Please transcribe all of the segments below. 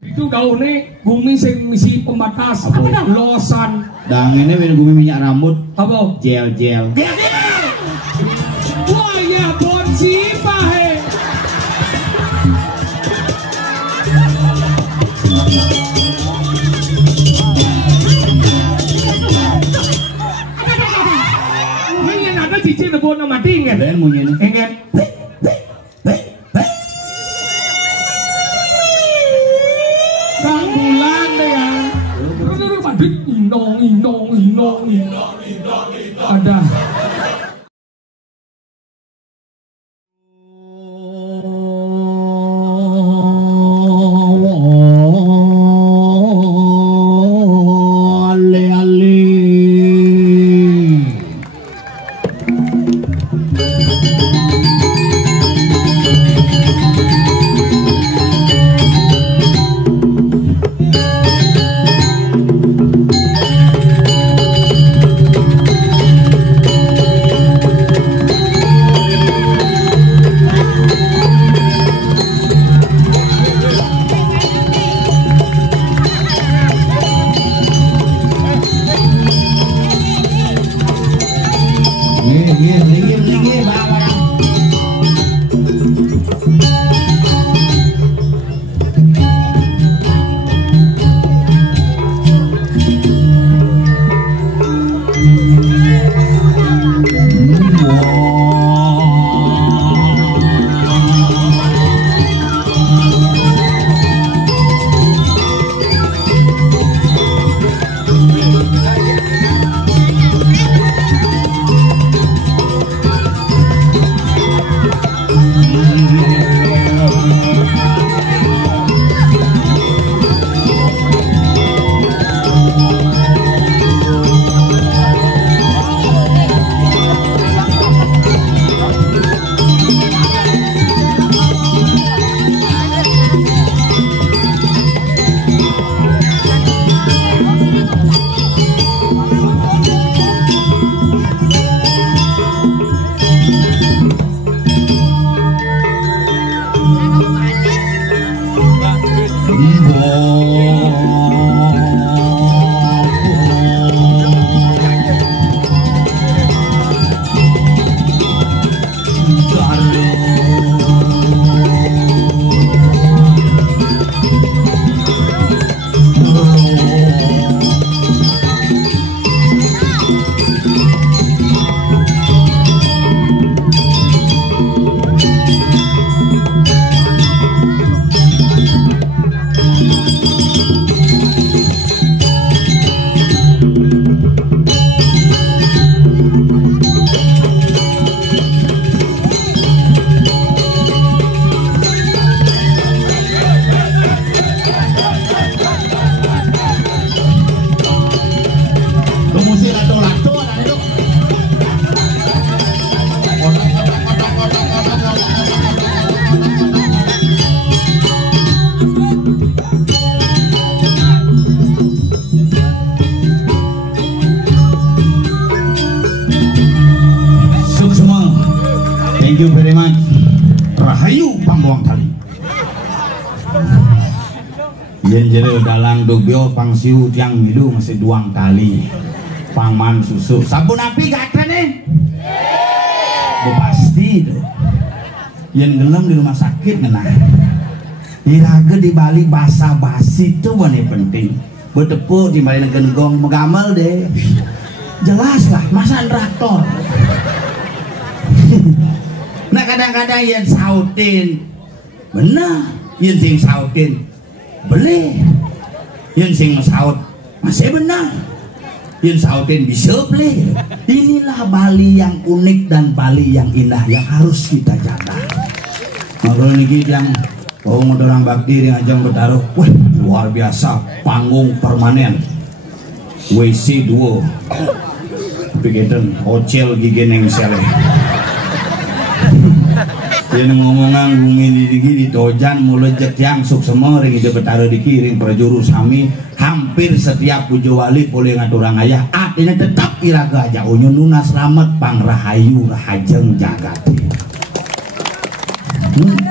Itu daunnya bumi sing misi pembatas losan. Dangene win bumi minyak rambut. Apa? Gel. Wah ya bon siapa he? Ini ada cicing lebon nama tinggal. Lain munyi ni. Enggak. Bulan deh ya. Terus badut inong. Ada. Thank you very much. Rahayu pangguang tali. Yen jere dalang dogyo pangsiu tiang milu masih duang kali. Pangman susu. Sabun api gak nih? Pasti tuh. Yen gelem di rumah sakit ngenah. Iraga di Bali basa basi tuh wane penting. Betepuk di Bali genggong megamel deh. Jelas lah masa traktor. Nah kadang-kadang yang sautin benar, yang sing sautin beli, yang sing saut masih benar, yang sautin bisa beli. Inilah Bali yang unik dan Bali yang indah yang harus kita jaga. Ngobrol nih yang mau orang bakti yang ajang bertaruh, wah luar biasa, panggung permanen, WC 2, pikiran ocel gigi neng sele. Dia ngomongan bumi di tojan mulai yang suk semua ring itu bertaruh di kiring prajurus kami hampir setiap pujo wali boleh ngaturang ayah artinya tetap iraga aja unyun nuna selamat pang rahayu rahajeng jagati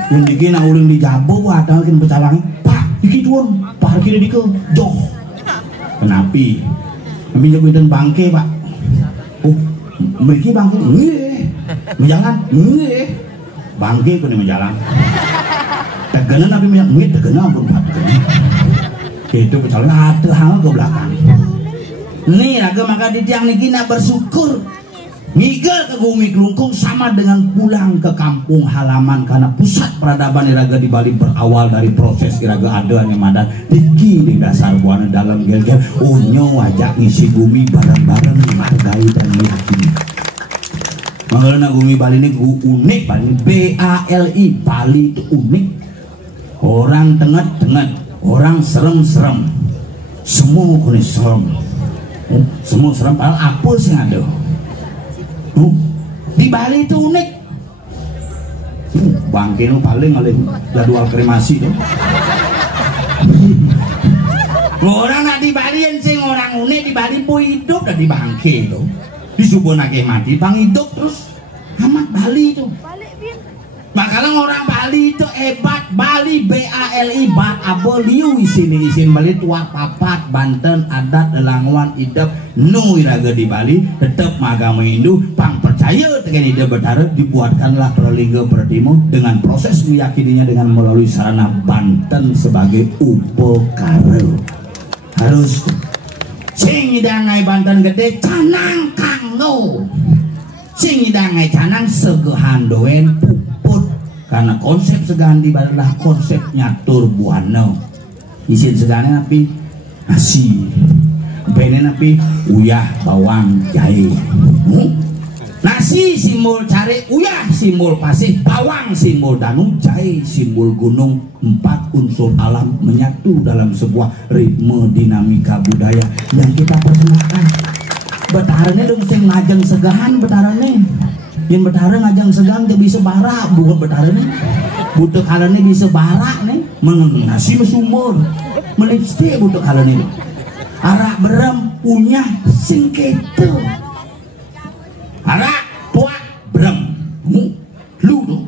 yang dikina uling di jabu ada mungkin pecalang pak iki tuan parkir di ke joh kenapa kami jagoin bangke pak oh mereka bangke nggih menjalan nggih bangke pun menjalan tegenan tapi minyak nggih tegenan pun pak itu kecuali ada hal ke belakang nih raga maka di tiang niki nak bersyukur ngigel ke bumi kelungkung sama dengan pulang ke kampung halaman karena pusat peradaban iraga di Bali berawal dari proses iraga ada yang madan diki di dasar buana dalam gel-gel onyo wajak ngisi bumi bareng-bareng dihargai dan diyakini. Mengenai bumi Bali ini unik Bali B-A-L-I Bali itu unik orang tenget-tenget orang serem-serem semua kuning serem semua serem padahal apa sih ada di Bali itu unik bangke itu paling oleh jadwal kremasi tuh orang nak di Bali yang sing orang unik di Bali pun hidup dan di bangke itu disubuh nake mati bang hidup terus amat Bali itu makanya orang Bali itu hebat Bali B-A-L-I bat apa liu isin Bali tua papat Banten adat lelangwan idep nu iraga di Bali tetap agama Hindu pang percaya dengan ide betara dibuatkanlah Pralingga Pertimo dengan proses meyakininya dengan melalui sarana Banten sebagai upekara harus sing idangai Banten gede canang kanggo sing idangai canang segehan doen karena konsep segahan di Bali adalah konsep nyatur buana isin segahannya api nasi benen api uyah bawang jahe nasi simbol cari uyah simbol pasih bawang simbol danau jahe simbol gunung empat unsur alam menyatu dalam sebuah ritme dinamika budaya yang kita persembahkan betaranya dong sing ngajeng segahan betaranya yang betara ngajang segang dia bisa barak bukan betara nih butuh kala nih bisa barak nih mengenasi mesumur melipstick butuh kala nih arak berem punya singketo arak tuak berem lu tuh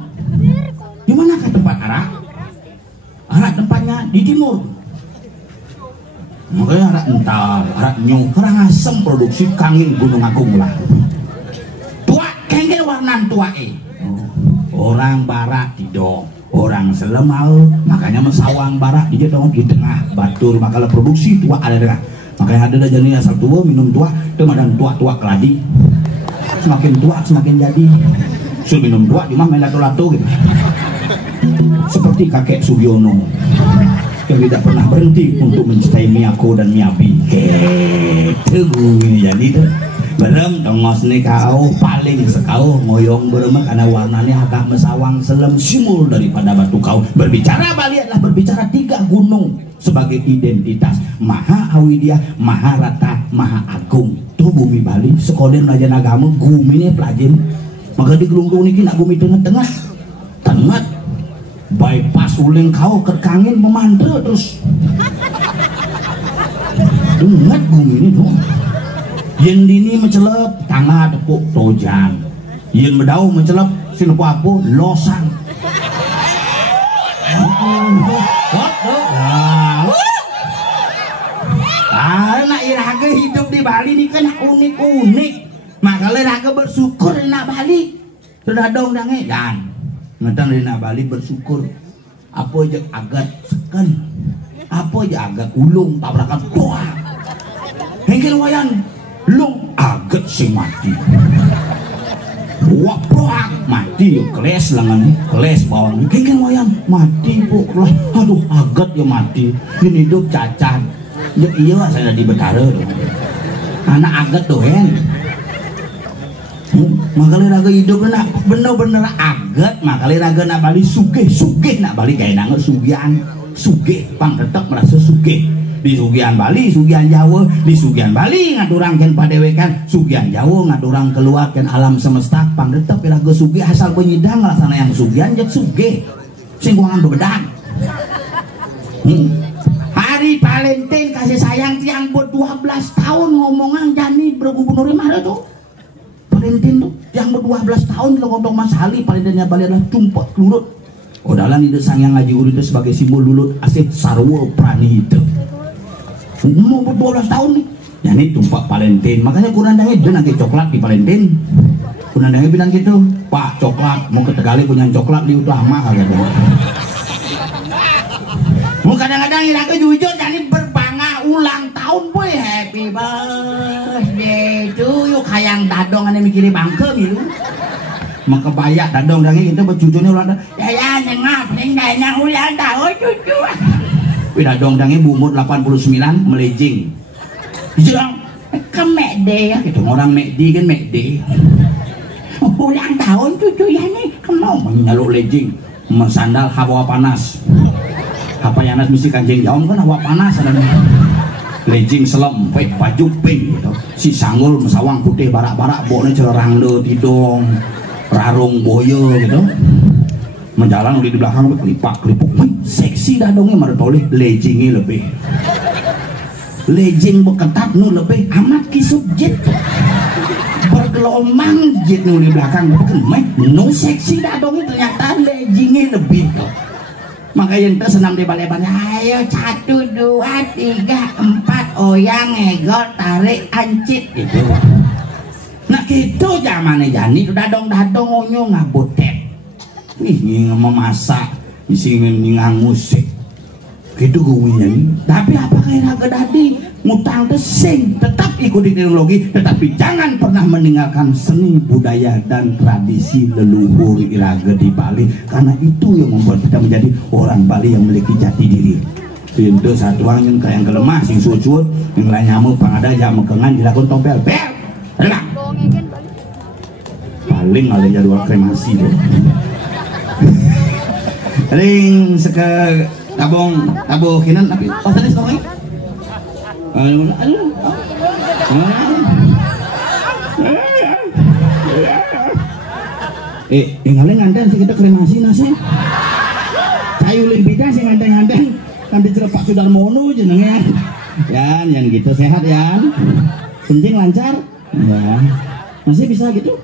gimana ke tempat arak tempatnya di timur makanya arak entar arak nyung kerang asem produksi kangin Gunung Agung lah kengke warnan tuae orang barak tidak orang selemau makanya mesawang barak dia dong di tengah batur makalah produksi tua ada tengah makanya ada jenis asal tua minum tua dan tua keladi semakin tua semakin jadi sudah minum tua cuma main lato-lato gitu seperti kakek Sugiono yang tidak pernah berhenti untuk mencintai Miyako dan Miyabi gitu ini jadi tuh berem tongos nih kau paling sekau ngoyong berem karena warnanya agak mesawang selem simul daripada batu kau berbicara Bali adalah berbicara tiga gunung sebagai identitas Maha Awidya Maha Rata Maha Agung tuh bumi Bali sekolah rajan agama gumi nih pelajin maka di gelung-gelung ini nak gumi tengah-tengah bypass uling kau kerkangin memantra terus dengat bumi ini tuh yen dini mencelep tangga tepuk tojan yen medau mencelep sinupu apu losang anak iraga hidup di Bali ini kan unik-unik makanya iraga bersyukur di Bali sudah dong dange dan ngetan di Bali bersyukur apa aja agak seken apa aja agak ulung tabrakan doa hengkel wayan lung agak sing mati waprak mati keles lengan keles bawang kengkeng wayang mati bu lah aduh agak ya mati ini hidup cacat ya iya lah saya di betara anak agak tuh makanya raga hidup nak bener-bener agak makanya raga nak Bali sugih nak Bali kayak nangga sugian sugih pang tetap merasa sugih di Sugian Bali, Sugian Jawa, di Sugian Bali ngaturangkan padewekan, Sugian Jawa ngaturang keluarkan alam semesta, pang tetep iraga sugih asal penyidang lah sana yang Sugian jek sugih, singgungan bebedan. Hari Valentine kasih sayang tiang buat 12 tahun ngomongan jani bergubernur mana tuh? Valentine tuh yang ber 12 tahun lo ngomong Mas Ali Valentine Bali adalah cumpet kelurut. Odalan itu sang yang ngaji urut sebagai simbol lulut asih sarwa prani itu. Umur 12 tahun nih. Ya ini tumpak Valentine. Makanya kunandangnya dia nangke coklat di Valentine. Kunandangnya bilang gitu, Pak coklat mau ke Tegali punya coklat di Utama gitu. Mau kadang-kadang ini aku jujur jadi berbangga ulang tahun boy, happy birthday to you. Kayang dadong ane mikirin bangke gitu. Maka bayak dadong dangi kita bercucunya ulang tahun. Ya nengap nengdanya ulang tahun cucu. Wih dadong dangi bumur 89 melejing. Yang ke Mekde ya gitu, orang Mekdi kan Mekde. Ulang tahun cucu ya nih, kemau menyaluk lejing, mesandal hawa panas. Apa yang nas misi kanjeng jauh kan hawa panas ada lejing selempet baju pink gitu. Si sanggul mesawang putih barak-barak boknya celerang do tidong rarung boyo gitu. Menjalan di belakang kelipak-kelipuk, seksi dadongnya martoleh lejingnya lebih. Lejing beketat nu lebih amat kisut jet bergelombang jet nu di belakang bukan nu seksi dadongnya ternyata lejingnya lebih. Maka yang senam di balai-balai, ayo 1, 2, 3, 4 oyang ngegor tarik ancit gitu. Nah gitu zamannya jani dadong-dadong onyo ngabotet ih memasak isi ngingang musik gitu gue. Tapi apakah raga dadi ngutang desing tetap ikuti teknologi, tetapi jangan pernah meninggalkan seni budaya dan tradisi leluhur iraga di Bali, karena itu yang membuat kita menjadi orang Bali yang memiliki jati diri. Itu satu orang yang kayak kelemah sing sucut yang lain nyamuk pangada jam mekengan dilakukan tompel bel enak paling ada jadwal kremasi deh. Ring seke tabung kinan tapi tadi sekarang yang ngandan sih kita kremasi nasi cayu limbida sih ngandan nanti Pak Sudarmono jenengnya ya yang gitu sehat ya kencing lancar ya masih bisa gitu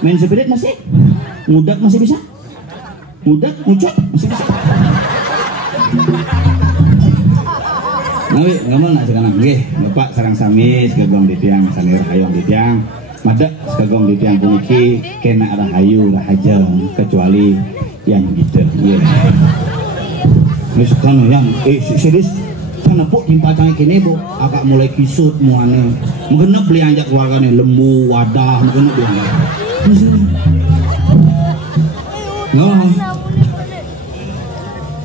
main spirit masih ngudak masih bisa ngudak ngucap masih bisa. Nawi ngomong nak sekarang nggih Bapak sareng sami segagong di tiang sanir hayong di tiang madek segagong di tiang puniki kena rahayu rahajeng kecuali yang gitu nggih. Wis kan yang serius kan nepuk timpa canggih kene Bu agak mulai kisut muane menggenep beli anjak keluargane lembu wadah menggenep dia. No.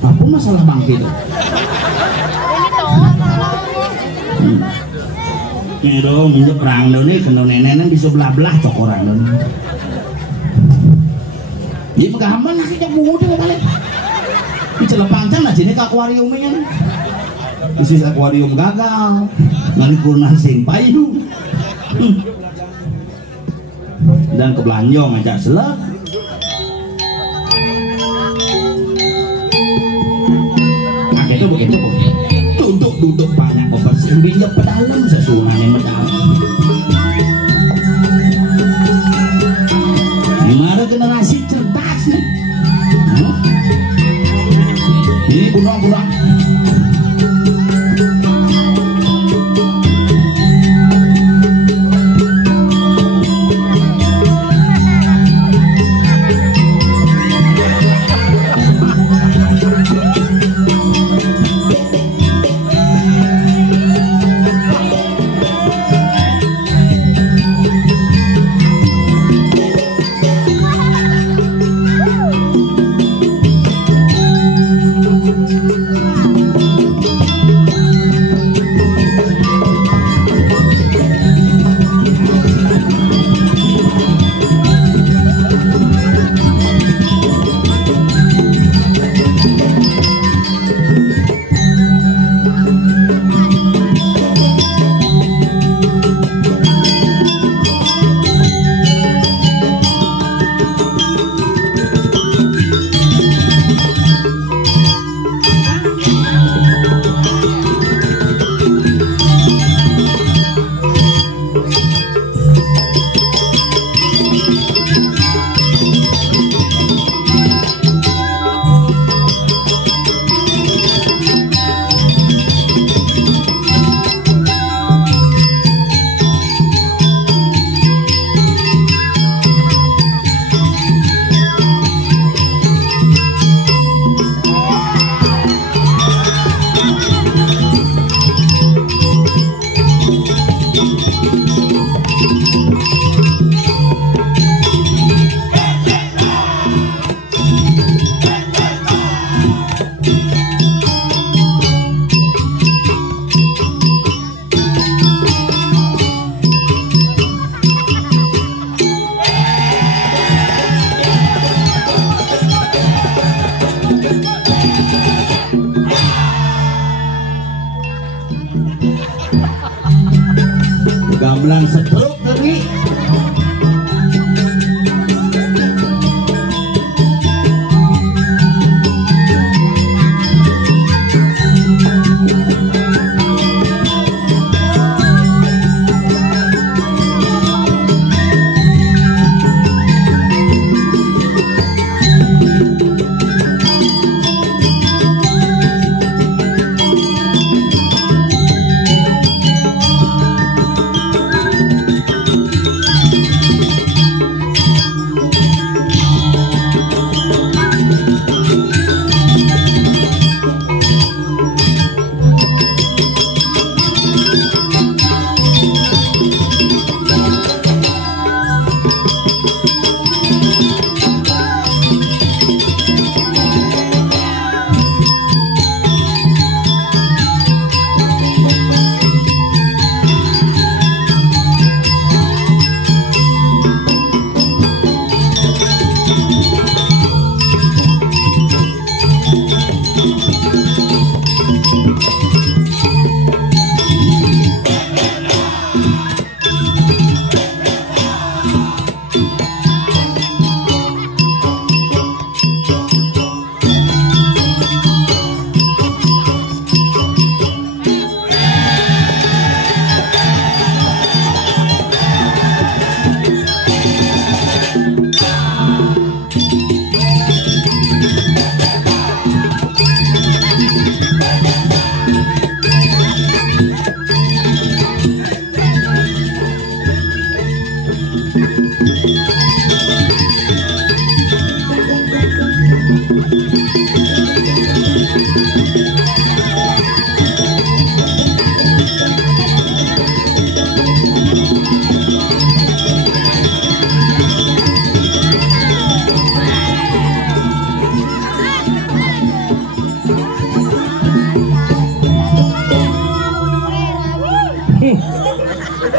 Apa masalah bangkit itu? Ini dong, menyeberang dong nih, kena nenek di sebelah belah cokoran dong. Jadi menggambar nasi cak muda kali. Ini celepangcang lah sini ke akuariumnya. Isi akuarium gagal, nanti kurang sing payu. Dan kebelanjong ngajak selak. Nah itu begitu kok. Duduk banyak obat sembinya pedalam sesungannya medal. Gimana generasi cerdas nih? Ini kurang-kurang. Gamblang setruk tadi.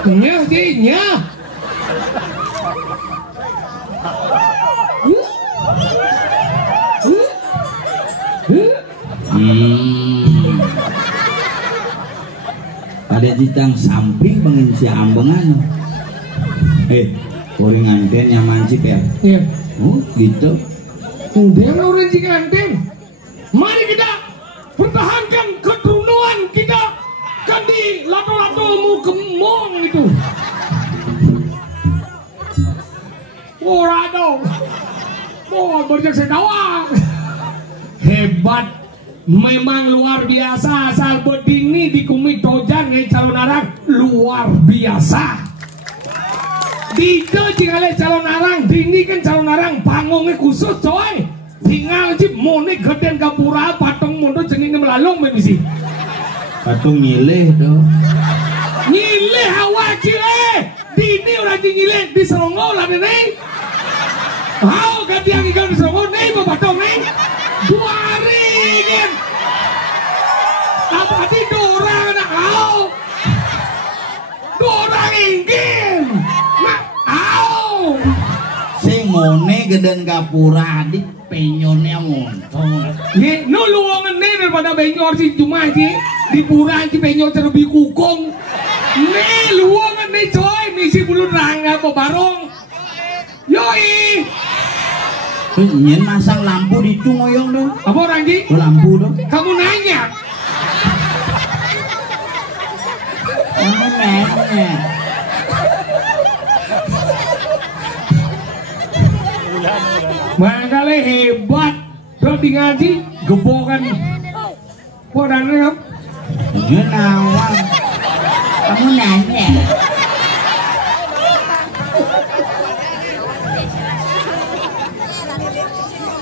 Nya sih nya. Ada jitang samping mengisi ambengan. Orang nganten yang mancip ya. Iya. Oh gitu. Udah orang nganten. Mari kita pertahankan keturunan kita. Kan di lato-lato mu gemong itu. Ora dong. Oh, berjak sedawang. Hebat. Memang luar biasa. Asal beding nih di kumit dojan nih calon arang luar biasa. Dito jingale calon arang, dini kan calon arang pangungnya khusus coy. Tinggal sih monik geden kapura patung mundur ceningnya melalung memisi. Patung nyileh tuh. Nyileh hawa cile. Dini orang nyileh di Serongo lah nih. Hau ganti yang ikan di Serongo nih patung nih. Dua hari kan. Apa di dorang anak kau? Dorang ingin. Mak kau. Sing mone geden kapura di penyonnya montong. Ye, no luangan nih daripada penyor si cuma sih di pura si penyor terlebih kukung. Nih luangan nih coy, misi bulu rangga apa barong. Yoi. Nyen masang lampu di ngoyong dong. Apa orang Ji? Lampu dong. Kamu nanya. Kamu nanya. Makanya hebat. Terus di ngaji gebokan. Podangnya kan? Nyen awang. Kamu nanya.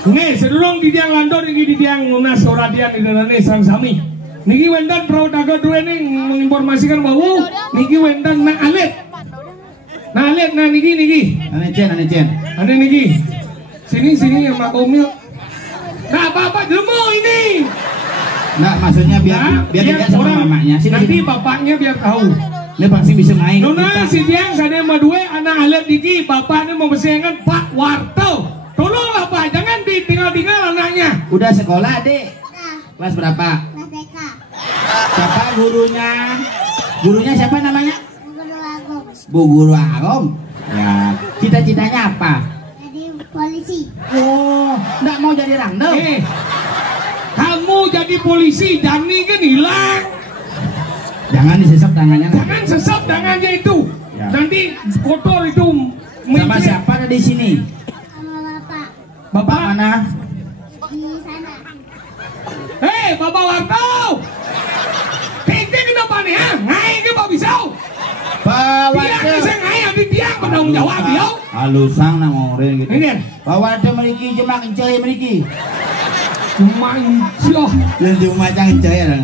Nih, sedulung di tiang landor ini di tiang lunas oradian di dalam sang sami. Niki wendan perahu daga dua nih menginformasikan bahwa niki wendan na alet. Na alet na niki. Ane cen. Ada niki. Sini yang mak omil. Nah apa demo ini. Nah maksudnya biar tidak sama mamanya. Nanti bapaknya biar tahu. Ini pasti bisa main. Nona si tiang sadar madue anak alet niki bapaknya mau bersaingan Pak Warto. Tolonglah Pak, jangan ditinggal-tinggal anaknya. Udah sekolah, Dek? Nah, Kelas berapa? kelas TK. Siapa gurunya? Gurunya siapa namanya? Guru Agung. Bu Guru Agung. Ya, cita-citanya apa? Jadi polisi. Oh, nggak mau jadi rangdem. Kamu jadi polisi, Dani kan hilang. Jangan disesep tangannya. Jangan sesep tangannya itu. Ya. Nanti kotor itu. Sama siapa ada di sini? Sama bapak Bapak mana? di sana. Hei, Bapak Warto. Kayaknya kenapa nih, ha? Ngai ke Pak Bisau? Pak Dia bisa ngai, ada dia bertanggung jawab, yo. Halusang nama orang gitu. Ini. Pak Warto meriki jemak encoy meriki. Manjoh. Yang di rumah jangan encoy ya.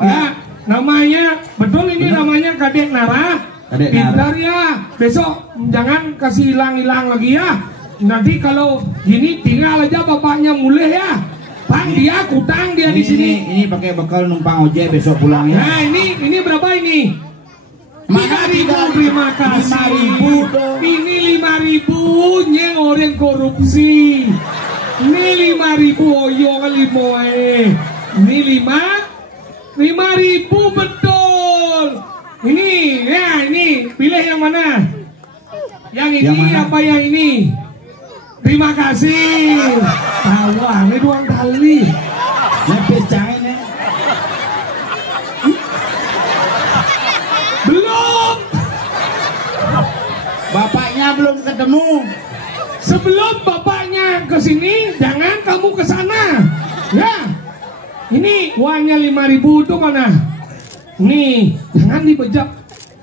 Ya, namanya betul ini Betul. namanya Kadek Nara. Kadek Pintar ya. Besok jangan kasih hilang-hilang lagi ya. Nanti kalau gini tinggal aja bapaknya mulai ya. Bang dia kutang dia di sini. Ini pakai bekal numpang ojek besok pulang ya. Nah ini berapa ini? Mana 3.000, terima kasih. 5.000 dong. Ini 5.000 nyeng orang korupsi. Ini 5.000 oyo kali moe. Ini 5.000 betul. Ini ya ini pilih yang mana? Yang ini Yang mana? apa yang ini? Terima kasih. Tawa ini 2 kali. Lepes jangan ya. Belum. Bapaknya belum ketemu. Sebelum bapaknya ke sini, jangan kamu ke sana. Ya. Ini uangnya 5.000 itu mana? Nih, jangan dibejak.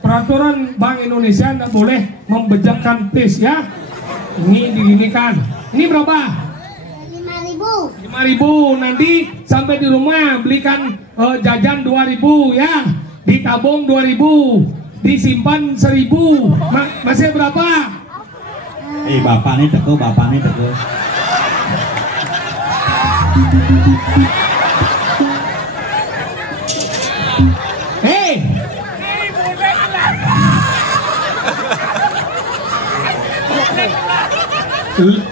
Peraturan Bank Indonesia tidak boleh membejakkan tis ya. Ini diginikan. Ini berapa? 5.000. 5.000. Nanti sampai di rumah belikan jajan 2.000 ya. Ditabung 2.000. Disimpan 1.000. Masih berapa? Bapak nih teko. Hei.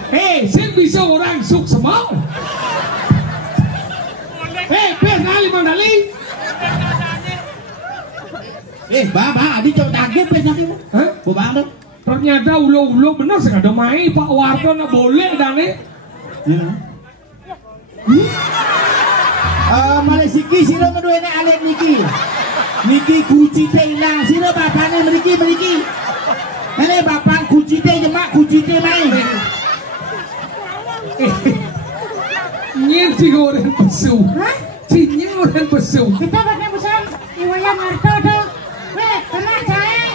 Hei, saya bisa orang suk semau. Hei, pes nali mandali. Bapak, adi coba kaget pes nanti. Hah? Bang tuh. Ternyata ulo bener sekadar main Pak Warto na boleh dane. Malesiki sira ngeduene alit niki. Niki kunci teh ilang sira bapane meriki. Ini bapak kunci teh jemak kunci teh main. Nyen si goreng pesu. Si nyen goreng pesu. Kita pakai pesan iwayang Marto tuh. Tenang saya.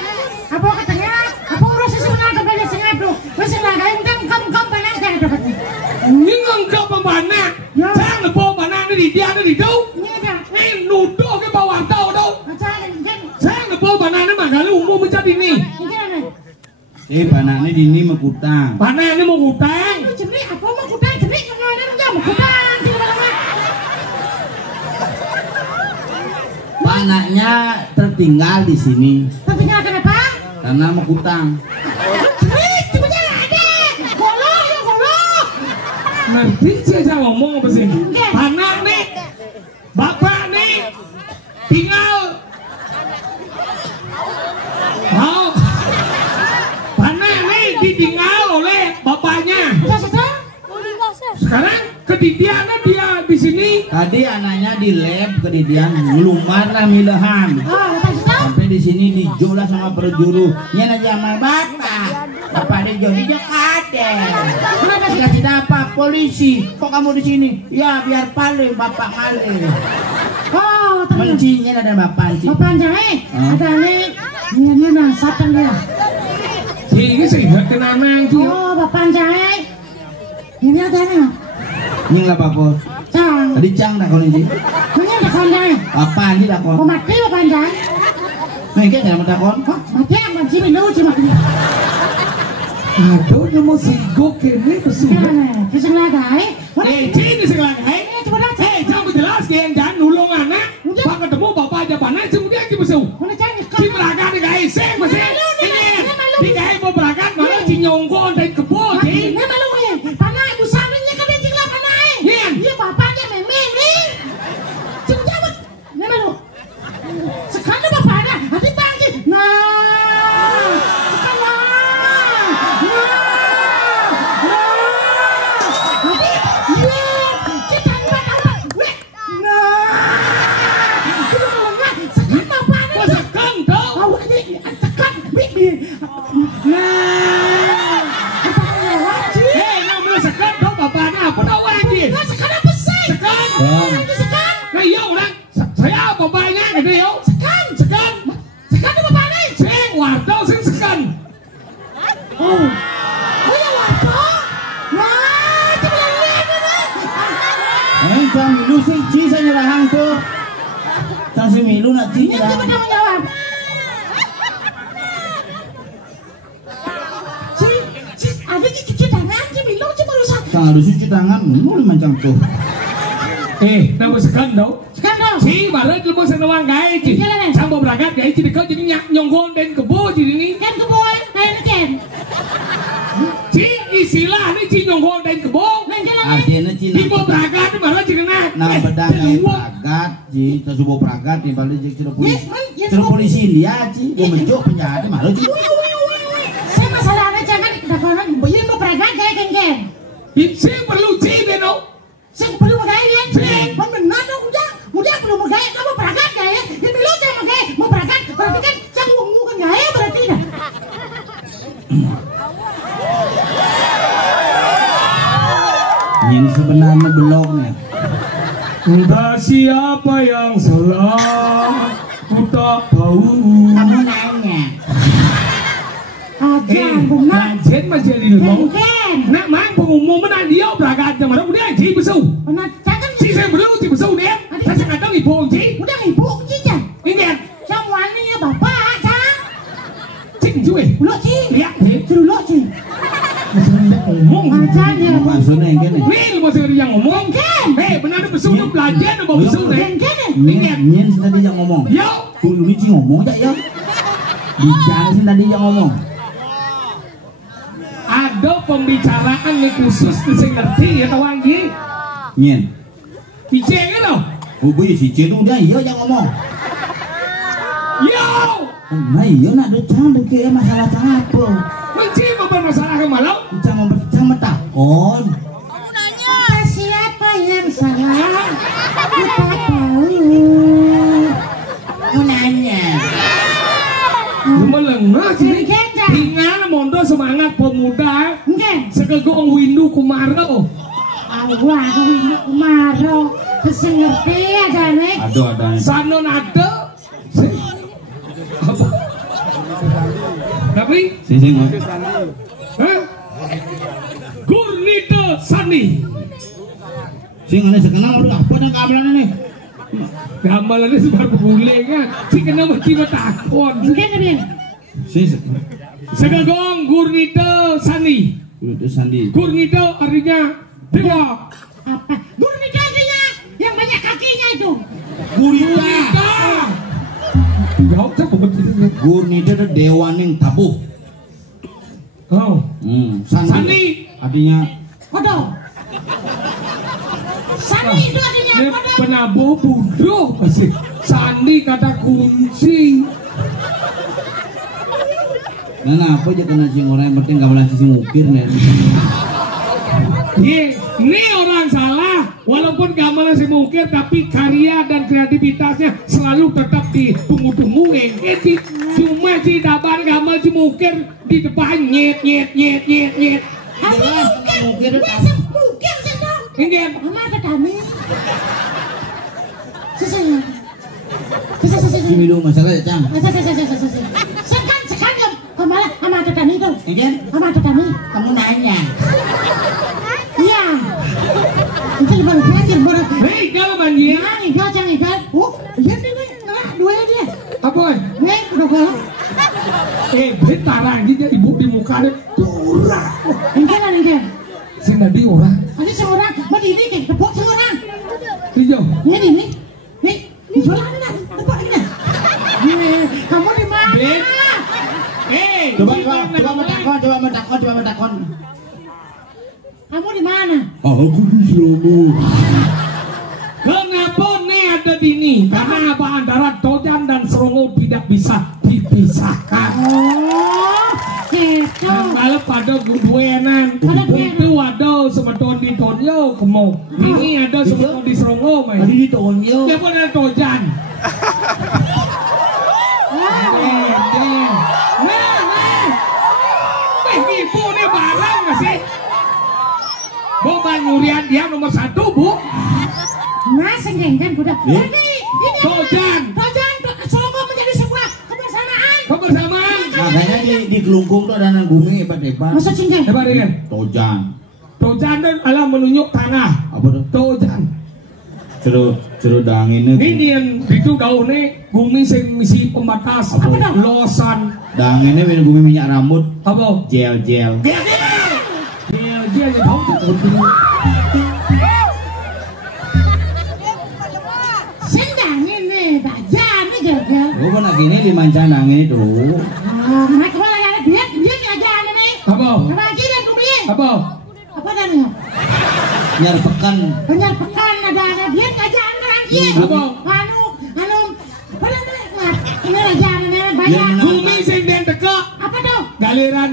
Apa katanya? Apa urus susunan kepada sengat tuh? Wes lagain kamu panang saya dapatnya. Nyen engkau pembana. Ya. Sang lepo bana ni di dia ni di tu. Ini ada. Ni nuduh ke Pak Warto tu. Macam ini. Sang lepo bana ni manggalu umum menjadi ni. Ini ada. Banaknya dini mekutang. Bana ni mau hutang. Cemri apa mau kutang? Cemri ngomongin enggak mau kutang. Anaknya tertinggal di sini Tertinggal kenapa? karena mekutang. Cemri cemrinya ada. Golok ya golok. Nanti saya ngomong apa sih? Oke. Anak nih, bapak nih, tinggal. Mau, anak nih ditinggal oleh bapaknya. Sudah. Sekarang kedidiannya dia di sini. Tadi anaknya di lab kedidian ngelumar lah milehan. Oh, sudah. Sampai di sini dijolah sama perjuru. Nya aja sama bapak di jodi ada. Kenapa sih apa polisi? Kok kamu di sini? Ya biar paling bapak maling. Oh, ternyata. Mencinya ada bapak sih. Bapak jahe. Ada nih. Ini nang satan dia. Ini sih nggak kenangan tuh. Oh, bapak jahe. Ini ada nih. Nying lah bapak. Cang. Tadi cang dah kau ini. Ini ada konjai. Apa ini dah kau? Oh, mati bapak jahe. Nih kita jangan takon. Oh, mati yang benci minum cuma ini. Aduh, dia mau sigok ini pesulah. Jangan. Kisah lagi. Ini sekarang, Ini coba dah. jangan jelas jangan nulung anak. Pak ketemu bapak aja panas, kemudian kita pesu. Mana cari? Si berangkat di gaya seng masih. Ini di gaya mau berangkat malah si nyongko dari kebun. Ini malu ya. Panah ibu saminnya kan dia jenglah panah. Iya. Iya bapaknya memen nih. Cuma jawab. Ini malu. bapaknya gede yo. Sekan. Sekan. Sekan itu bapaknya. Sing warto sing sekan. Oh. Oh ya warto. Wah, cepetan lihat ini. Jam milu sing ci saya nyerahang tuh. Jam si milu nak ci Ini nyerahang. coba tanggung jawab. Si, ada cuci tangan, si Milo coba rusak. Jangan harus cuci tangan, mulai macam tuh. Nama sekan tau. Sekan dong. Ci baru ilmu senawang gaya ci. Sambo berangkat gaya ci dekat jadi nyonggon dan kebo jadi ini. Ken keboy, lain ken. Ci istilah ini ci nyonggon dan kebo. Artinya ci Ibu berangkat ini malah ci kena. nah bedang yang pragat, ci tersubuh pragat yang paling cek cerita polisi dia ci, mau menjuk penjahat malah ci. Saya masalahnya jangan dikatakan bayar mau peragat kayak ken. Saya perlu ci beno. Saya perlu magaya kan? Benar dong udah perlu magaya kamu peragat gaya. Dia bilang saya magaya mau peragat berarti kan saya bukan gaya berarti dah. Yang sebenarnya belumnya. Entah siapa yang salah, ku tak tahu. Kamu nanya. Aja, benar. Lanjut masih di rumah. Ken. Nak mang pengumum menang dia berangkat jam mana udah ci besu. Benar, jangan. Ci saya belum ci besu dia. Saya sangat tahu ibu ci. Udah ibu cica. Ini Semuanya bapak, Cang. cing cuy. Lo ci. Lihat. Suruh lo ci. Ngomong. Aja dia. Maksudnya yang gini. Nih masih yang ngomong. Benar besu tu belajar tu besu deh. Ken. Nyen tadi yang ngomong. Yo. Kudu ci ngomong aja ya. Bicara sih tadi yang ngomong. Ada pembicaraan nih khusus tu saya ngerti ya tahu lagi. Nyen. Iceng kan? Ubu si Cedu dia iya yang ngomong. Yo. Nah iya nak ada cang kayak masalah cang apa? Menci bermasalah ke malam. Cang metakon. Siapa yang salah? Kita tahu. Mau nanya. Melengah sini. Tinggal mondo semangat pemuda. Sekegong windu kumaro. Awak windu kumaro. Kesengerti ada nek. Ada. Sanon ada. Apa? Tapi? Sing. Hah? Gurnita Sani. Sing ana sekenang udah apa dah gamelan ini? Gamelan ini sebar berulang kan. Sing kena mesti takon. Mungkin dia. Sing. Sekegong Gurnita Sani. Udah Sandi. Gurnita artinya dewa. Apa? Gurnita artinya yang banyak kakinya itu. Gurnita. Jawab siapa betul? Gurnita itu dewa ning tabuh. Oh. Sandi. Artinya Kodok. Sandi itu artinya Ini kodok. penabuh bodoh pasti. Sandi kata kunci. nah apa aja kena sing orang yang penting gamelan sing ukir nih. Ini orang salah. Walaupun gamelan si mukir tapi karya dan kreativitasnya selalu tetap ditunggu-tunggu gitu. Cuma si dabar gamelan si mukir di depan nyet. Mungkin mungkin saja. Ini Mama ada kami. Sesanya. Si milu masalah ya cang. Sekan kemarin sama ada kami itu. Egen, Sama ada kami. kamu nanya. Iya. Itu baru belajar baru. hei kalau manjir. Igal jangan igal. Oh, iya nih ngerah dua dia. Apa? Udah galak. Bentar lagi dia ibu di muka dia turah. Ingin. Si nadi orang. Ada seorang berdiri kan, tepuk seorang. Hijau. Nih. Ini jualan nih, tepuk ini. Kamu di mana? Coba mentakon. Kamu di mana? Aku di Serono. Kenapa nih ada di ini? Karena apa antara Tojan dan Serongo tidak bisa dipisahkan. Oh, gitu. Kalau pada duenan, itu ada semeton di Tonyo kemo. Ini ada semeton di Serongo, Tadi di Tonyo. dia pun ada Tojan. Ibu ini barang nggak sih? Boba nyurian dia nomor 1 bu. Nah, senggengkan kuda. Ini Tojan. di Kelungkung tuh ada anak Gumi hebat-hebat. Masa cincin? Hebat kan? Tojan. Tojan dan alam menunjuk tanah. Apa tuh? Tojan. Ceru dangin Ini yang itu gaul nih Gumi sing misi pembatas. Apa? Losan. Danginnya minum Gumi minyak rambut. Apa? Gel. Dia yang tahu tuh. Sendangin nih, bajan nih gagal. Gue pun lagi ini dimancan dangin itu. Nah, kemana ya? Dia ngajarin nih. Apa? Coba aja dan Gumi. Apa? Apa dan? Nyar pekan. Benar pekan ada dia ngajarin lagi. Apa? Anu, apa namanya? Ini ngajarin banyak. Gumi sing den teka. Apa tuh? Galiran.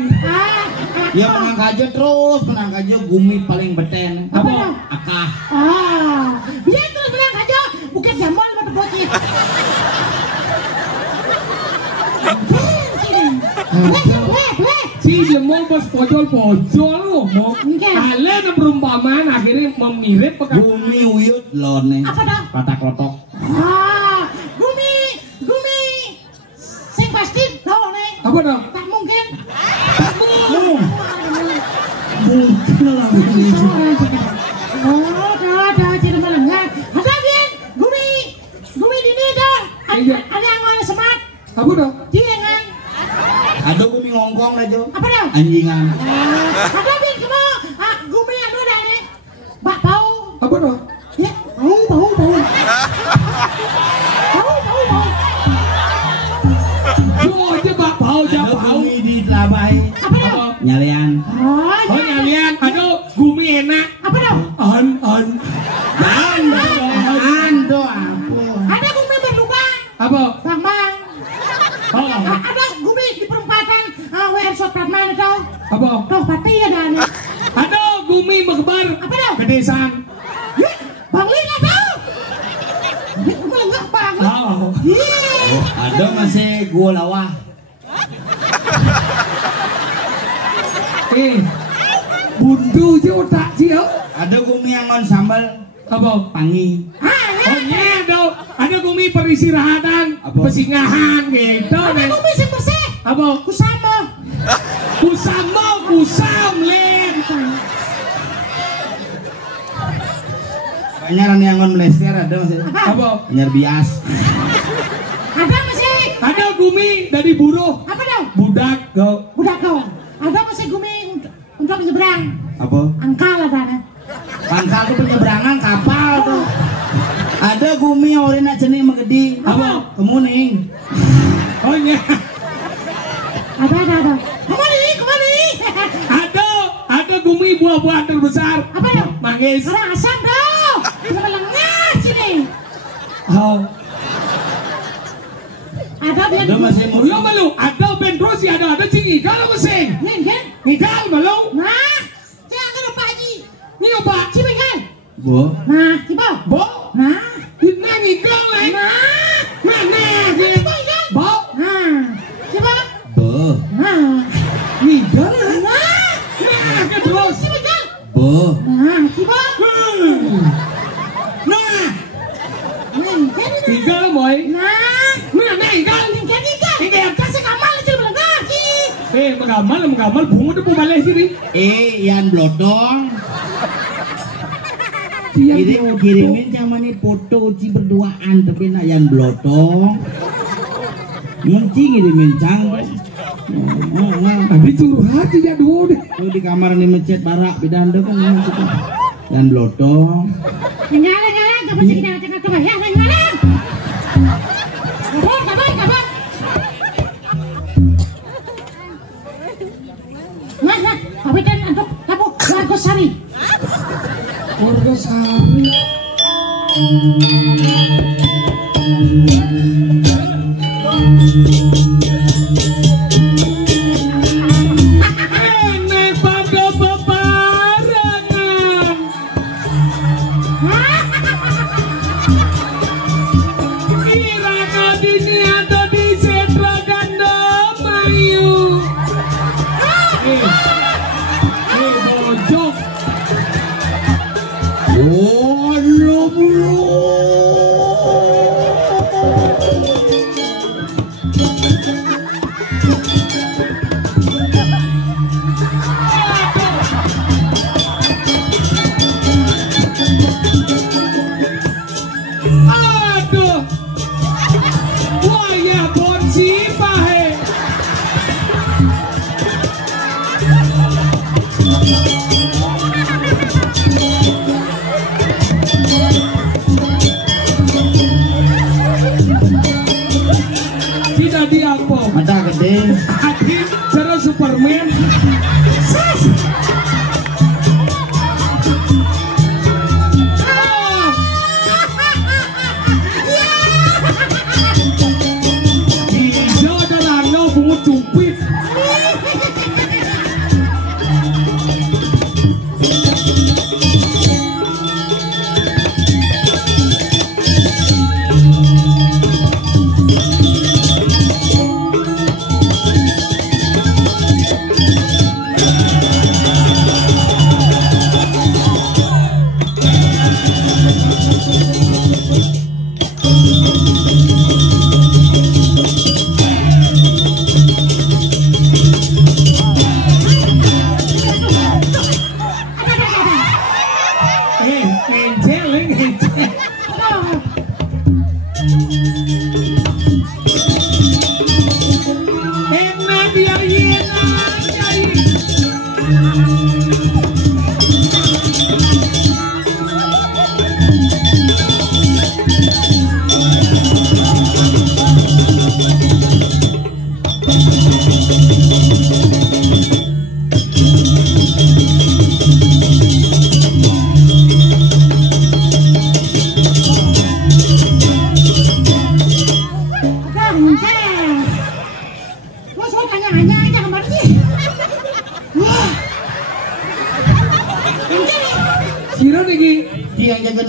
Ya menang aja terus, menang aja Gumi paling beten. Apa? Akah. Dia terus bilang aja bukan jamuan mata bocil. Si jemol bos pojol lu mau ale na perumpamaan akhirnya memirip pekan. Gumi uyut lone. Apa dah? Patak-lotok. Gumi. Sing pasti tahu nih. Apa dong? Tak mungkin. Mungkin lah Gumi. Dah jadi melengah. Ada Bin, Gumi di ni dah. Ada yang mau semat. Apa dong? Dia kan. Ada Gumi ngongkong aja. Apa dah? Anjingan. Ada Bin semua. Gumi anu dah ni. Bak bau. Apa dong? Ya, bau. Bau. Lu aja bak bau Ada bau. Gumi di telabai. Apa dah? Nyalian. Oh nyalian, aduh Gumi enak. Apa dah? Ando apa? Ada Gumi berlubang. Apa? Bang. Oh. Ada Gumi di perempatan WR Shot Pratman itu. Apa? Tuh pati ada nih. Aduh Gumi berkebar. Apa dah? Kedesaan. Ya, Bang Lin nggak tahu. Dia melengah Bang. Oh. Ada masih gua lawah. Bundu je otak dia. Ada Gumi yang ngon sambal Apa? pangi. Oh iya dong. Ada Gumi peristirahatan, Apa? pesingahan gitu. Ada Gumi sih bersih. Apa? Kusama. Kusam len. Banyak yang ngon melester ada masih. Apa? Nyar bias. Ada masih. Ada Gumi dari buruh. Apa dong? Budak go. Udah kau. Ada masih Gumi untuk menyeberang. Apa? Angkal ada nih. Pangkal itu penyeberangan kapal tuh. Ada Gumi orang nak jenis megedi. Apa? Kemuning. Oh iya. Ada. Kemana? Ada Gumi buah-buahan terbesar. Apa dong? Manggis. Ada asam dong. Kita melengah sini. Oh. Ada biar. Ada masih Yo malu. Ada Ben Rosi ada cing igal mesin. Nen kan? Igal malu. Nah, saya akan lupa Haji. Ni oba. Cibai kan? Bo. Nah, ciba. Bo. Nah, Kita igal lah. Nah. cibai kan? Bo. Nah, ciba. Bo. Nah, Igal. nah, Kan terus. cibai kan? Bo. Nah, ciba. Nah. Nen kan? Igal boy. Nah, Nah igal. nen kan ikan? Kasih kamal aja melengah Haji. Mengamal bunga tu balik sini. Yan blotong. Kirimin zaman ini foto ci berduaan tapi nak yan blotong. Mungkin kirimin cang. Tapi curhat tidak dua deh. Tuh di kamar ini mencet barak bidanda kan yan blotong. Ngalang, kapan sih kita ngacak ya? Ngalang. Kabar. Nah, tapi kan untuk kamu warga sari. Warga Sari. Enak pada bebarengan. Kira kau di sini atau di Setra Gandamayu. Bojok. Oh, lo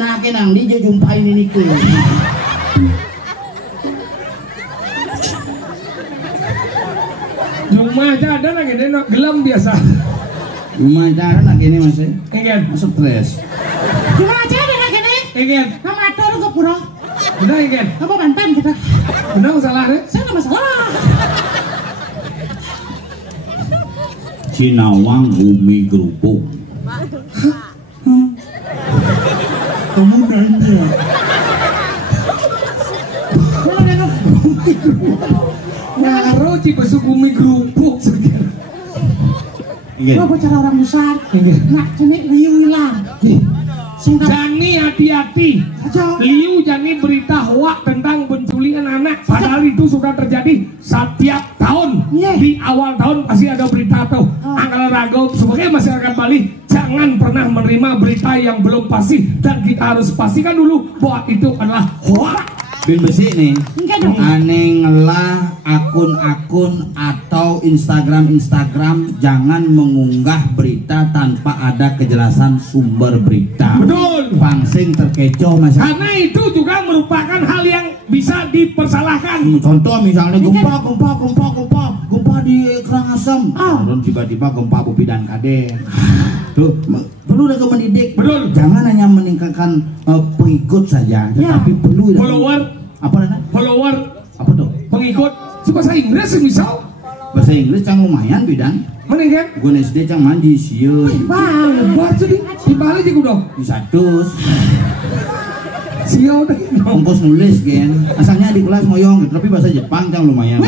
nake nang di jumpain ini ke. Rumah aja ada lagi deh gelam biasa. Rumah acara lagi ini Mas. Ingin. Stres. Cuma aja ada lagi nih. Ingin. Nama atur ke pura. Udah ingin. Apa bantam kita? Udah masalah deh. Saya nggak masalah. Cinawang Bumi Gerupuk. Kamu nanya. Ngaro Cibesu Bumi Gerupuk. Iya. Gua cara orang besar. Nak jenik liu hilang. Jani hati-hati. Aja. Liu Jani berita hoak tentang penculikan anak. Padahal itu sudah terjadi setiap tahun. Iya. Di awal tahun pasti ada berita tuh. Angkala rago sebagai masyarakat Bali jangan pernah menerima berita yang belum pasti dan kita harus pastikan dulu bahwa itu adalah hoak. Bin besi nih. Enggak dong. Aneh ngelah akun-akun atau Instagram jangan mengunggah berita tanpa ada kejelasan sumber berita. Betul. Pangsing terkecoh masyarakat. Karena itu juga merupakan hal yang bisa dipersalahkan. Contoh misalnya gempa di Karangasem. Dan tiba-tiba gempa Bobi dan Kade. Tuh, perlu ada mendidik. Betul. Jangan hanya meningkatkan pengikut saja, tetapi perlu Follower. Apa namanya? Follower. Apa tuh? Pengikut. Bahasa Inggris misal. Bahasa Inggris cang lumayan bidan. Mana kan? Gue SD cang mandi sieu. Baca di Bali juga dong. Di satus. Siau deh. Ongkos nulis gen. Asalnya di kelas moyong gitu, tapi bahasa Jepang cang lumayan.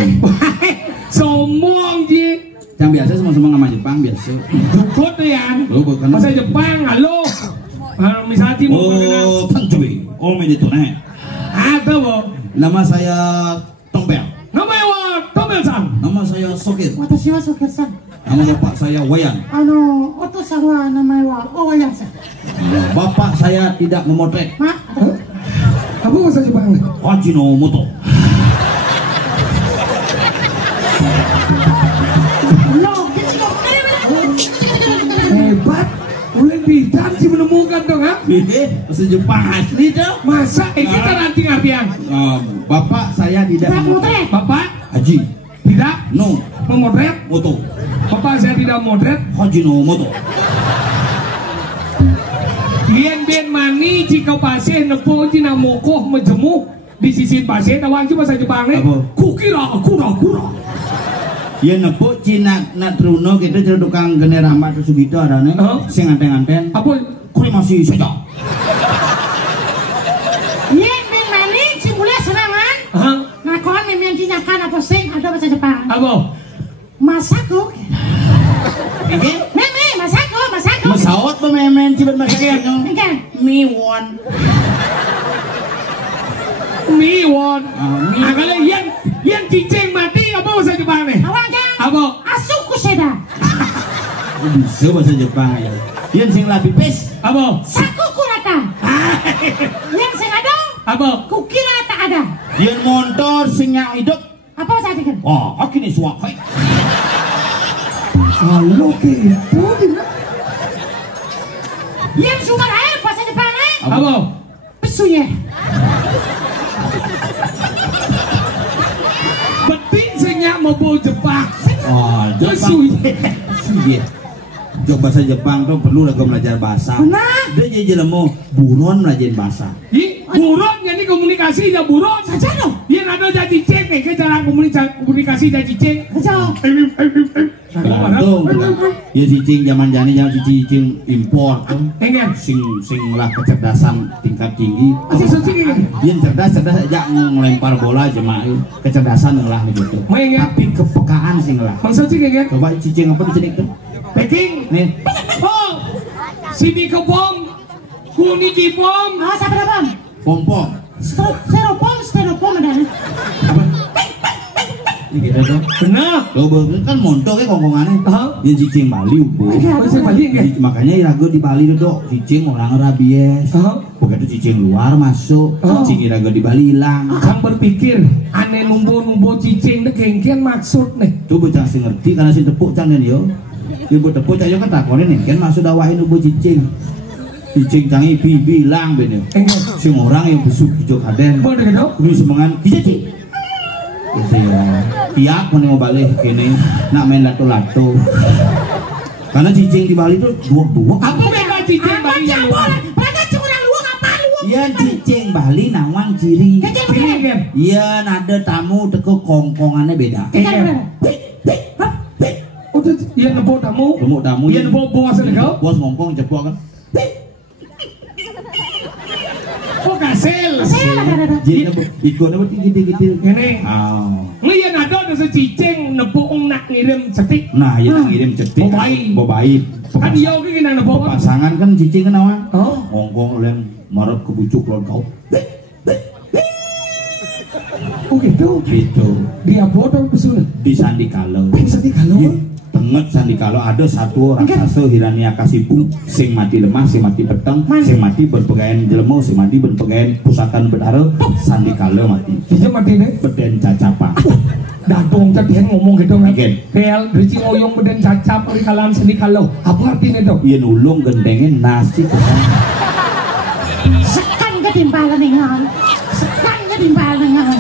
Sombong ji. Cang biasa sama-sama sama Jepang biasa. Dukut ya. Bukan. Bahasa Jepang, halo. Misalnya mau Oh, tancuy. Oh, meditone. ada bo. Nama saya Tompel. Namanya wa Tombel-san. Nama saya Sokir. Watashi wa Sokir-san. Nama bapak saya Wayan. Oto-san wa namae wa Owayan-san. Bapak saya tidak memotret. Mak, Apa bahasa Jepang? Hajinomoto. lo, gitu dong. Hebat. Boleh bidan sih menemukan dong ha? Bahasa Jepang asli dong. Masa kita nanti ngartian. Bapak saya tidak Mak memotret. motret. Bapak Haji. tidak No. memotret. Moto. Bapak saya tidak motret. Hajinomoto. Bien mani jika pasien nepo tina mokoh menjemuh di sisi pasien tawang cuma bahasa Jepang nih. Apa? Kukira. Ya nepuk Cina natruno kita jadi tukang gene rambat terus gitu ada nih. Sing anten-anten. Apa? Kue masih saja. Yen bin mani cimbulia serangan. Hah? Ngakon mimian cinyakan apa sing ada bahasa Jepang. Apa? Masako. Ini Meme, masako. mesawat pememen cibat masakan. Ikan. Miwon. Miwon. Mi. Kalian yang cicing mati apa bahasa Jepang nih? Awang kan? Apa? Asuku seda. Bisa bahasa Jepang ya. Yang sing lah pipis. Apa? Saku kurata. Yang sing ada, Apa? kukira tak ada. Yang motor sing yang hidup. Apa bahasa Jepang? Oh, aku nih suakai. Halo gitu. Yang sumber air bahasa Jepang Apa? pesuye. Beting sengnya mau bawa Jepang. Oh, Jepang. Iya. Jok bahasa Jepang tuh perlu lagi belajar bahasa. Benar. Dia jadi mau buron belajar bahasa. Buron jadi komunikasi ya buron. Saja dong. Yang ada jadi cek nih, cara komunikasi jadi cek. Saja. Gantung. Ya cicing zaman jani yang cicing impor tuh. Enggak. Sing lah kecerdasan tingkat tinggi. Masih suci ini. Yang cerdas aja ngelempar bola jemaah. Kecerdasan lah gitu. Enggak. Tapi kepekaan sing lah. Maksud sih enggak. Coba cicing apa di sini tuh? Peking. Nih. Oh. Sini ke bom. Kuni di bom. Ah, siapa dah bom? Pompong. Styrofoam ada. Apa? Ini gitu tuh. Benar. Lo kan montok ya kongkongannya. Yang cicing Bali ubo. Bahasa Bali enggak? Makanya irago di Bali itu dok, cicing orang rabies. Begitu cicing luar masuk, cicing irago di Bali hilang. Kang berpikir aneh numbo cicing deh kengkian maksud nih. Tuh bocah sing ngerti karena si tepuk can yo. Ibu tepuk cayo kan takonin nih kan masuk dawahin ubo cicing. Cicing canggih bilang bener. Sing orang yang besuk hijau kaden. Boleh gitu? Ini semangat cicing. Itu ya. Tiap mau balik kini nak main lato-lato. Karena cicing di Bali itu dua. Apa beda cicing Bali yang luar? Iya cicing Bali nawang ciri. Ciri kan? Iya nada tamu teko kongkongannya beda. Oh tuh, iya nepok tamu. Nemuk tamu. Iya nepok bos kau. Bos ngongkong cepok kan. Oh kasil. Jadi ikonnya berarti gitu-gitu. Ini. Oh. Iya nado ada secicing nepok nak ngirim cetik. Nah, yang ngirim cetik. Bobai. Kan dia oke kena nepok. Pasangan kan cicing kan awang. Oh. Ngongkong lem marot kebucuk lawan kau. Oh gitu. Gitu. Dia bodoh besul. Di Sandikalo. Sandikalo. Tenget Sandikalo ada satu raksasa Hiranyakasipu sing mati lemah, sing mati peteng, sing mati berpegaian jelema, sing mati berpegaian pusakan betara. Sandikalo mati. Dia mati nih. Beden cacapa. Datang cedian ngomong gitu kan. Bikin. Kayak Ricci oyong beden cacap di kalangan Sandikalo. Apa artinya dong? Iya nulung gendengin nasi. Sekan ketimbalan dengan. Sekan ketimbalan dengan.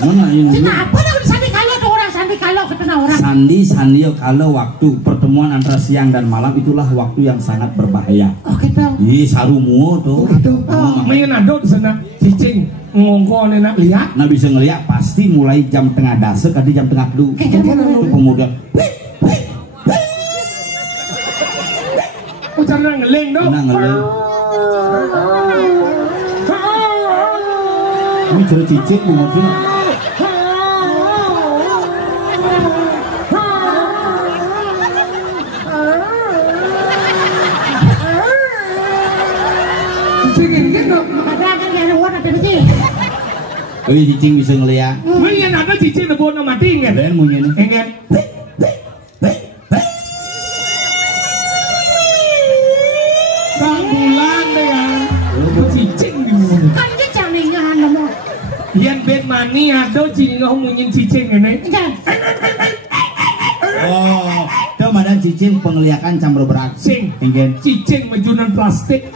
Mana yang Kenapa dah Sandikalo tuh orang Sandikalo ketemu orang. Sandi kalau waktu pertemuan antara siang dan malam itulah waktu yang sangat berbahaya. Oh gitu. Ih sarumu tuh. Itu. Main nado di sana cicing ngongkong enak lihat. Nah bisa ngeliat pasti mulai jam tengah dase kali jam tengah dulu. Kemudian Oh cara ngeleng dong. nah ngeleng. Ini cerita cicing bu maksudnya. Cicing bisa ngeliat. Main ada cicing nebon nama mati kan? Kalian mau nyanyi? Enggak. Bang bulan deh ya. Cicing di mana? Kan dia caningan nama. Yang bed mani ada cicing ngomongin cicing ini. Oh, itu mana cicing penglihakan campur berat. Sing. Ingin Cicing majunan plastik.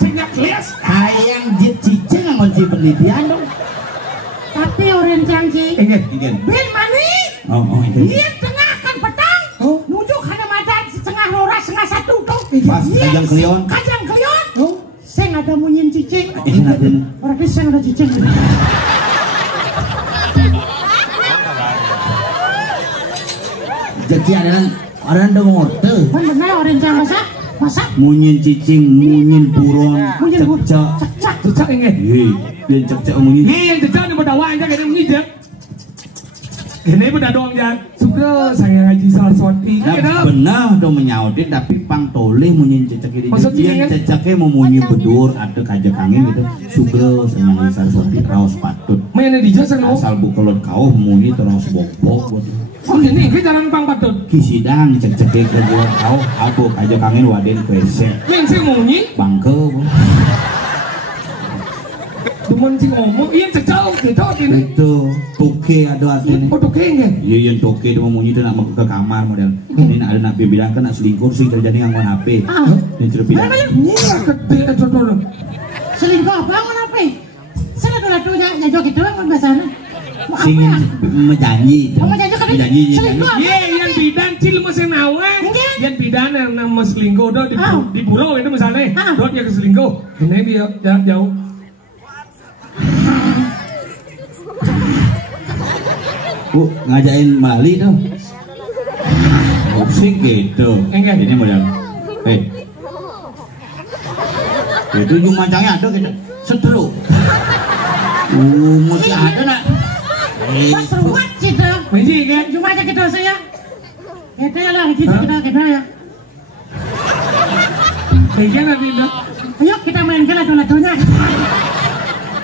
Singnya kelas. hayang jit cicing ngon si penelitian dong. Tapi orang janji. Ingin. Ben mani. Oh, itu. Dia tengah kan petang. Nuju kana madan setengah lora setengah satu tuh. Pas kajang kelion. Kajang kelion. Saya nggak ada munyin cicing. Orang bisa ada cicing. Jadi ada ngote. Benar orang jangan masak. Munyin cicing, munyin buron, cecak. Cecak ingin. Dia cecak munyin. Ni yang cecak ni pada wang jangan ni je. Ini pada dong ya. Suka saya ngaji Saraswati. Benar dong menyautin tapi pang toleh munyin cecak ini. Dia cecaknya mau munyin bedur, ada kajak angin gitu. Suka saya ngaji Saraswati raos patut. Mana di jasa lo? Asal bukelot kau munyin terus bok-bok. Oh ini kita jarang pang patut. Kisidang cecaknya kerja kau, aku kajak angin waden kresek. Yang saya munyi. Bangke. Teman si ngomong, iya cecak kita ini. Itu toke ada artinya. Oh toke enggak? Iya yang toke itu mau munyi itu nak ke kamar model. Ini nak ada nak bilang kan nak selingkuh sih terjadi ngangguan HP. Yang cerita bilang. Iya gede aja dulu. Selingkuh apa ngomong apa? Saya tuh latunya nyajok itu kan bahasanya. Singin menjanji. Menjanji. Iya yang bidan cil mesin awang. Yang bidan yang nama selingkuh do di pulau itu misalnya. Do dia ke selingkuh. Ini dia jarak jauh. Bu, ngajain Bali tuh. Musik gitu. Ini model. Itu cuma macamnya ada gitu. Seteru. Mesti ada nak. Pas ruwet gitu. Menji kan? Cuma aja gitu saya. Kita lah kita ya. Pengen nanti dah. Ayo kita mainkan lagu-lagunya.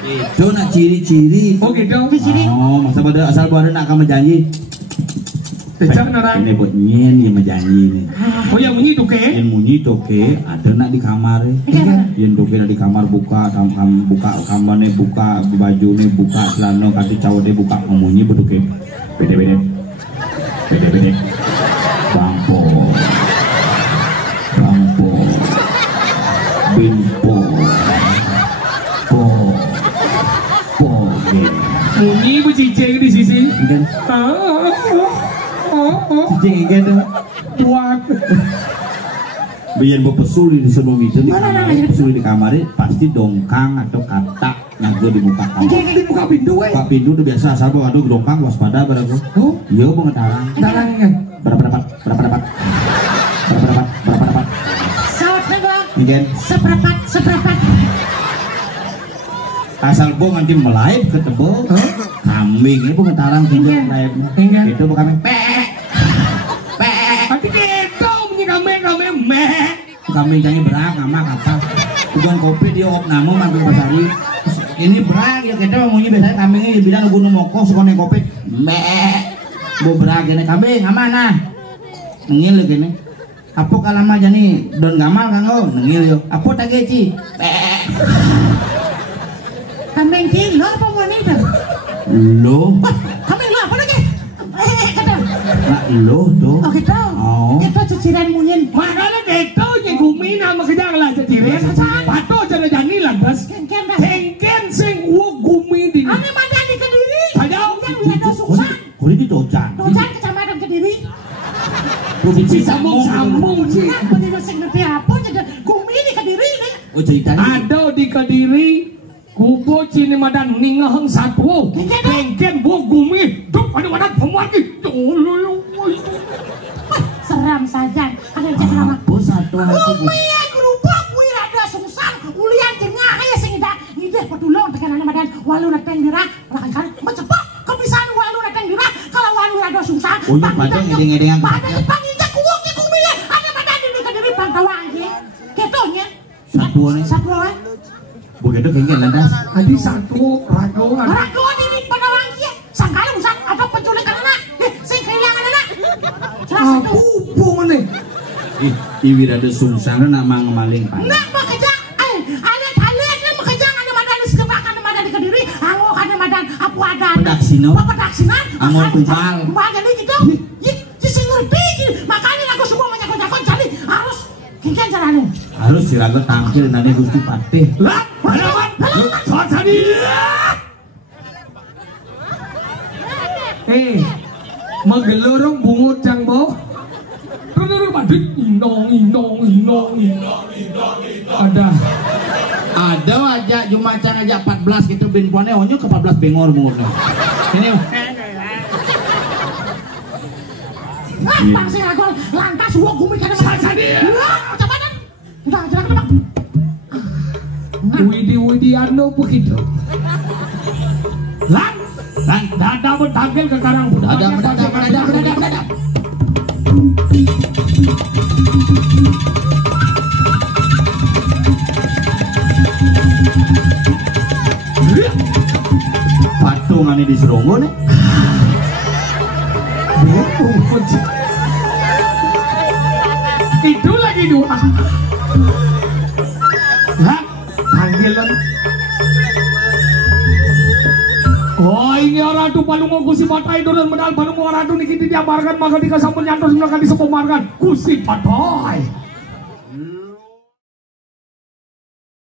Itu nak ciri-ciri. Oh gitu. Oh, masa pada asal pada nak kamu janji. Cecak narang. Ini buat nyen yang menjanji ini. Oh yang munyi toke? Yang munyi toke ada nak di kamar. Yang toke nak di kamar buka kamarnya buka bajunya buka celana kaki cawatnya buka munyi betuke. Bede. Bangko. Binpo. Bunyi bu cicing di sisi. Kan? Cicing kan? Buat. Biar pesuli di sebelum itu di kamar, pesuli di kamar pasti dongkang atau katak yang gue di muka kamar. Di muka pintu, Muka pintu udah biasa asal gue aduh dongkang waspada berapa? Oh, iya banget tarang. tarangnya. Berapa dapat? Sawat bang. Mungkin Seperempat. asal gue nanti melaib ke tebo kambing ini bukan tarang tinggal melaib. Itu bukan kambing. Hati kita punya kambing meh. Kambing tanya berang sama kata. Bukan kopi dia op nama mantul pasari. Ini berang ya kita ngomongnya biasanya kambingnya di bidang gunung moko sekolah kopi. Bu berang gini kambing amanah. Nengil gini. Apa kalama jani don gamal kanggo nengil yo. Apa tageci? Kambing kilo apa mau nih tuh? Lo. Kambing lo apa lagi? Kata. Lah lo tuh. Oh gitu. Oh. Itu ciciran munyin. Makanya itu yang gumi nama kejang lah cecirin. Pato cara jani lantas. Kengken dah. Kengken sing uang gumi di. Ane mana di Kediri? Sayang. Yang wilayah Suksan. Kulit di Dojan. Dojan kecamatan Kediri. Provinsi Sambung sih. Kenapa dia masih ngerti apa? Jadi gumi di Kediri nih. Oh ceritanya. Ada di Kediri. Kubo cini madan ningaheng satu. Kengken buah gumi. Duk ada wadah pemwati. Seram saja. Ada yang cek lama. Apa satu hati Gumi ya gerubak wirada sungsang. Ulian jengah ya sing ida pedulung tekan madan walu nateng dira. Kan mecepok kebisan walu nateng dira. Kalau walu rada sungsang. Oh iya padang ngedeng-ngedeng. Padang Jepang injak kuwong ya gumi ya. Ada madan di Kediri Pantawang ya. Ketonya. Satu nih. Satu Begitu kengken lantas. Adi satu ragongan. Ragongan ini Pantawang ya. Sangkala usang atau penculikan anak. Sing kehilangan anak. Jelas itu. Kubo nih. Iwi ada sungsang nama ngemaling pan. Nak bekerja, alet nak bekerja ada madan di Sekebak, ada madan di Kediri, angok ada madan apa ada. Pedaksino. Pedaksinan. Angok tubal. Tubal jadi gitu. Si ngerti, makanya aku semua menyakut-nyakut jadi harus kengken caranya. Harus siraga tampil nanti Gusti Patih. Lah, halaman. Soal tadi. Menggelorong bungut cang bo. Ada aja Jumacan aja 14 gitu binpuannya onyo ke 14 bengor bungurnya. Ini Bang sih aku lantas gua gumi kada Sasa dia. Coba dan. Enggak jelas Bang. Widi ando begitu. Lan dada bertangkil ke karang ada. Patung ini di Serongo nih. Itu lagi dua. Lah, panggilan. Oh ini orang tuh palungo kusi patai turun medal palungo orang tuh nikiti diamarkan maka dikasampun nyantos melakukan disepomarkan kusi patai.